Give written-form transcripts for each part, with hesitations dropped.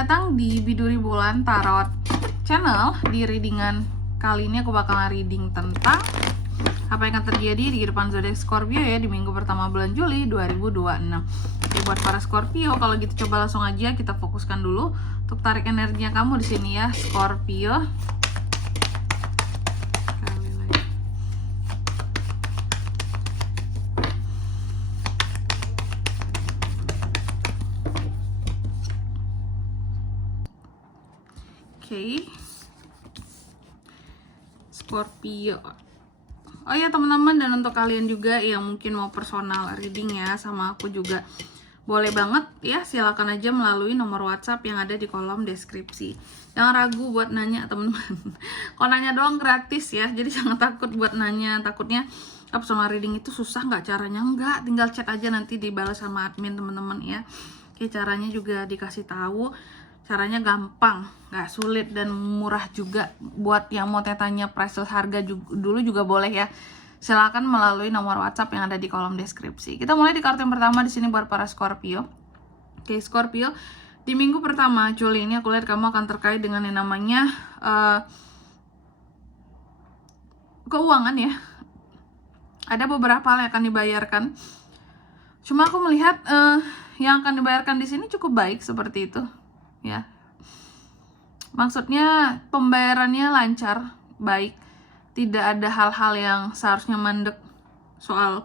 datang di Biduri Bulan Tarot Channel. Di readingan kali ini aku bakalan reading tentang apa yang akan terjadi di kehidupan zodiak Scorpio ya di minggu pertama bulan Juli 2026. Jadi buat para Scorpio, kalau gitu coba langsung aja kita fokuskan dulu untuk tarik energinya kamu di sini ya, Scorpio. Oke. Scorpio. Oh ya teman-teman, dan untuk kalian juga yang mungkin mau personal reading ya sama aku juga, boleh banget ya, silakan aja melalui nomor WhatsApp yang ada di kolom deskripsi. Jangan ragu buat nanya teman-teman. Kalau nanya doang gratis ya, jadi jangan takut buat nanya. Takutnya personal reading itu susah nggak caranya? Nggak, tinggal chat aja nanti dibalas sama admin teman-teman ya. Oke, caranya juga dikasih tahu. Caranya gampang, nggak sulit, dan murah juga. Buat yang mau tanya price list harga dulu juga boleh ya. Silakan melalui nomor WhatsApp yang ada di kolom deskripsi. Kita mulai di kartu yang pertama di sini buat para Scorpio. Oke, Scorpio, di minggu pertama Juli ini aku lihat kamu akan terkait dengan yang namanya keuangan ya. Ada beberapa hal yang akan dibayarkan. Cuma aku melihat yang akan dibayarkan di sini cukup baik seperti itu. Ya, maksudnya pembayarannya lancar, baik, tidak ada hal-hal yang seharusnya mandek soal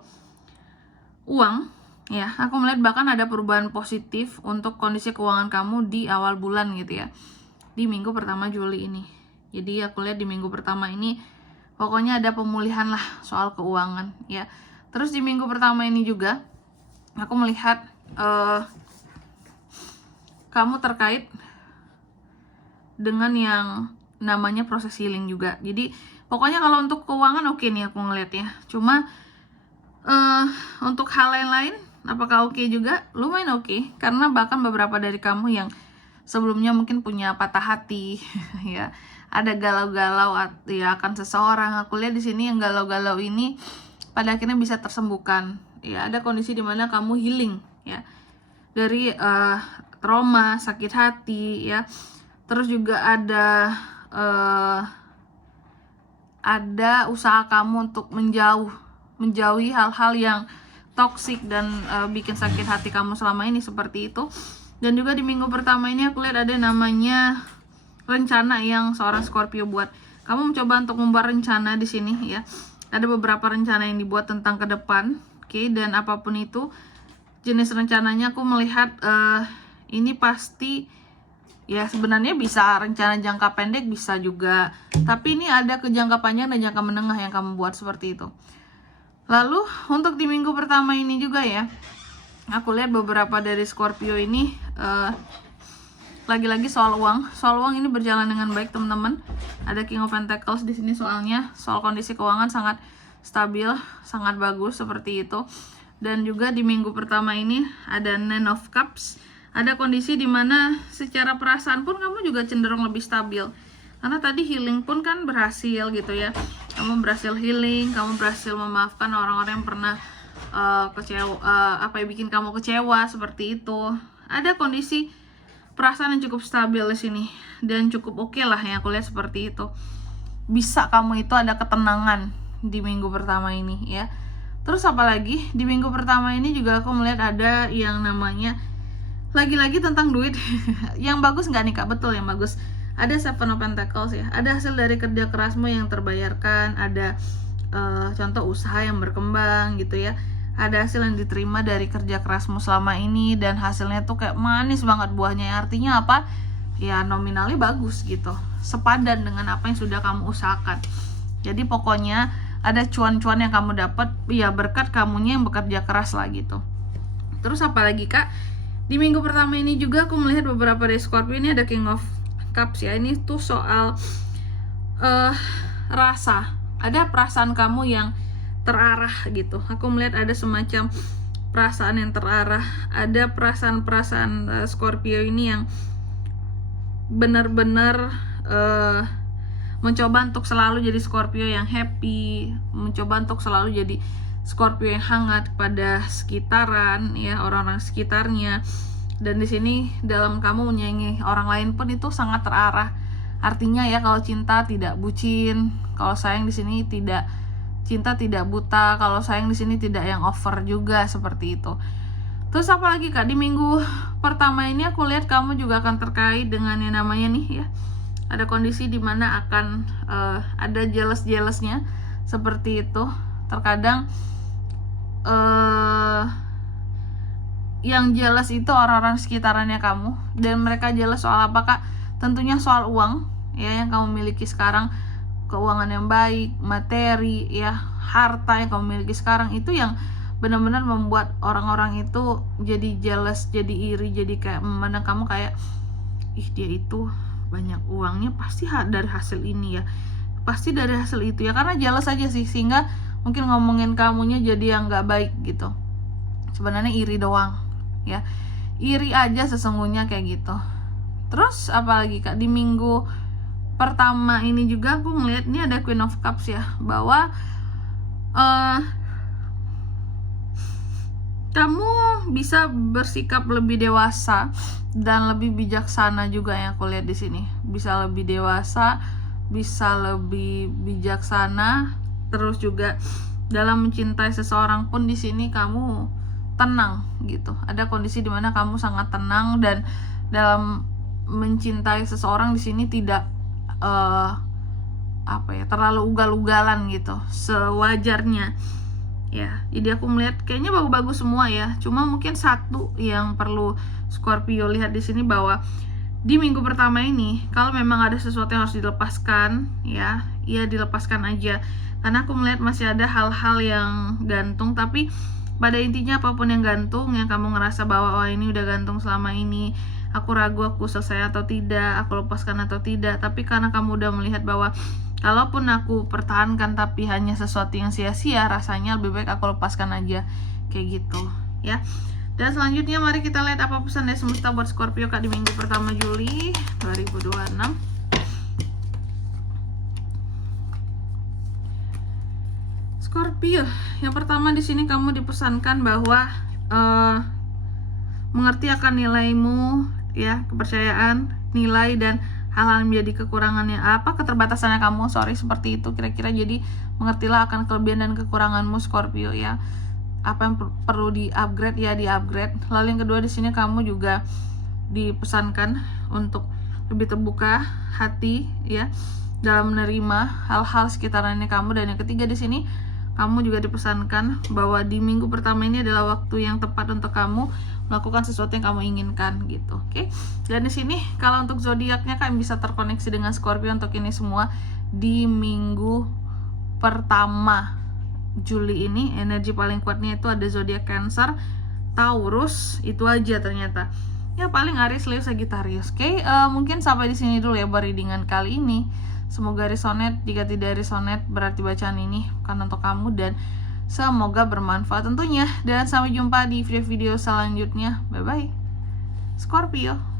uang. Ya, aku melihat bahkan ada perubahan positif untuk kondisi keuangan kamu di awal bulan gitu ya, di minggu pertama Juli ini. Jadi aku lihat di minggu pertama ini pokoknya ada pemulihan lah soal keuangan ya. Terus di minggu pertama ini juga aku melihat kamu terkait dengan yang namanya proses healing juga. Jadi pokoknya kalau untuk keuangan oke nih aku ngeliat ya. Cuma untuk hal lain apakah oke juga? Lumayan oke. Karena bahkan beberapa dari kamu yang sebelumnya mungkin punya patah hati ya, ada galau-galau ya akan seseorang. Aku lihat di sini yang galau-galau ini pada akhirnya bisa tersembuhkan. Ya, ada kondisi dimana kamu healing ya dari trauma, sakit hati ya. Terus juga ada usaha kamu untuk menjauhi hal-hal yang toksik dan bikin sakit hati kamu selama ini seperti itu. Dan juga di minggu pertama ini aku lihat ada namanya rencana yang seorang Scorpio buat. Kamu mencoba untuk membuat rencana di sini ya. Ada beberapa rencana yang dibuat tentang ke depan, oke, dan apapun itu jenis rencananya aku melihat ini pasti ya, sebenarnya bisa rencana jangka pendek, bisa juga, tapi ini ada ke jangka panjang dan jangka menengah yang kamu buat seperti itu. Lalu untuk di minggu pertama ini juga ya, aku lihat beberapa dari Scorpio ini lagi-lagi soal uang. Soal uang ini berjalan dengan baik teman-teman. Ada King of Pentacles di sini, soalnya soal kondisi keuangan sangat stabil, sangat bagus seperti itu. Dan juga di minggu pertama ini ada Nine of Cups. Ada kondisi dimana secara perasaan pun kamu juga cenderung lebih stabil. Karena tadi healing pun kan berhasil gitu ya. Kamu berhasil healing, kamu berhasil memaafkan orang-orang yang pernah bikin kamu kecewa seperti itu. Ada kondisi perasaan yang cukup stabil di sini dan cukup oke lah yang aku lihat seperti itu. Bisa kamu itu ada ketenangan di minggu pertama ini ya. Terus apalagi di minggu pertama ini juga aku melihat ada yang namanya lagi-lagi tentang duit. Yang bagus nggak nih Kak? Betul, yang bagus. Ada Seven of Pentacles ya. Ada hasil dari kerja kerasmu yang terbayarkan. Ada contoh usaha yang berkembang gitu ya. Ada hasil yang diterima dari kerja kerasmu selama ini, dan hasilnya tuh kayak manis banget buahnya. Artinya apa? Ya nominalnya bagus gitu, sepadan dengan apa yang sudah kamu usahakan. Jadi pokoknya ada cuan-cuan yang kamu dapat ya berkat kamunya yang bekerja keras lah gitu. Terus apalagi Kak? Di minggu pertama ini juga aku melihat beberapa dari Scorpio ini ada King of Cups ya. Ini tuh soal rasa. Ada perasaan kamu yang terarah gitu. Aku melihat ada semacam perasaan yang terarah. Ada perasaan-perasaan Scorpio ini yang benar-benar mencoba untuk selalu jadi Scorpio yang happy, mencoba untuk selalu jadi Scorpio yang hangat pada sekitaran ya, orang-orang sekitarnya. Dan di sini dalam kamu menyayangi orang lain pun itu sangat terarah. Artinya ya, kalau cinta tidak bucin, kalau sayang di sini tidak, cinta tidak buta, kalau sayang di sini tidak yang over juga, seperti itu. Terus apa lagi Kak, di minggu pertama ini aku lihat kamu juga akan terkait dengan yang namanya nih ya, ada kondisi dimana akan ada jealous-jealousnya seperti itu. Terkadang yang jealous itu orang-orang sekitarannya kamu, dan mereka jealous soal apa Kak? Tentunya soal uang ya, yang kamu miliki sekarang, keuangan yang baik, materi ya, harta yang kamu miliki sekarang, itu yang benar-benar membuat orang-orang itu jadi jealous, jadi iri, jadi kayak memandang kamu kayak, ih dia itu banyak uangnya, pasti dari hasil ini ya, pasti dari hasil itu ya, karena jealous aja sih, sehingga mungkin ngomongin kamunya jadi yang gak baik gitu. Sebenarnya iri doang ya, iri aja sesungguhnya kayak gitu. Terus apalagi Kak, di minggu pertama ini juga aku ngeliat ini ada Queen of Cups ya, bahwa kamu bisa bersikap lebih dewasa dan lebih bijaksana juga yang aku lihat di sini. Bisa lebih dewasa, bisa lebih bijaksana, terus juga dalam mencintai seseorang pun di sini kamu tenang gitu. Ada kondisi dimana kamu sangat tenang, dan dalam mencintai seseorang di sini tidak terlalu ugal-ugalan gitu, sewajarnya ya. Jadi aku melihat kayaknya bagus-bagus semua ya. Cuma mungkin satu yang perlu Scorpio lihat di sini, bahwa di minggu pertama ini kalau memang ada sesuatu yang harus dilepaskan ya dilepaskan aja, karena aku melihat masih ada hal-hal yang gantung. Tapi pada intinya apapun yang gantung, yang kamu ngerasa bahwa oh ini udah gantung selama ini, aku ragu aku selesai atau tidak, aku lepaskan atau tidak, tapi karena kamu udah melihat bahwa kalaupun aku pertahankan tapi hanya sesuatu yang sia-sia, rasanya lebih baik aku lepaskan aja, kayak gitu ya. Dan selanjutnya mari kita lihat apa pesan dari semesta buat Scorpio Kak di minggu pertama Juli 2026. Scorpio, yang pertama di sini kamu dipesankan bahwa mengerti akan nilaimu ya, kepercayaan, nilai, dan hal-hal yang menjadi kekurangannya, keterbatasannya kamu, seperti itu kira-kira. Jadi mengertilah akan kelebihan dan kekuranganmu Scorpio ya. Apa yang perlu di-upgrade ya di-upgrade. Lalu yang kedua di sini kamu juga dipesankan untuk lebih terbuka hati ya dalam menerima hal-hal sekitarannya kamu. Dan yang ketiga di sini kamu juga dipesankan bahwa di minggu pertama ini adalah waktu yang tepat untuk kamu melakukan sesuatu yang kamu inginkan gitu. Oke. Dan di sini kalau untuk zodiaknya kalian bisa terkoneksi dengan Scorpio untuk ini semua di minggu pertama Juli ini. Energi paling kuatnya itu ada zodiak Cancer, Taurus, itu aja ternyata. Ya paling Aries, Leo, Sagittarius. Oke, mungkin sampai di sini dulu ya readingan kali ini. Semoga resonate. Jika tidak resonate, berarti bacaan ini bukan untuk kamu, dan semoga bermanfaat tentunya. Dan sampai jumpa di video-video selanjutnya. Bye bye Scorpio.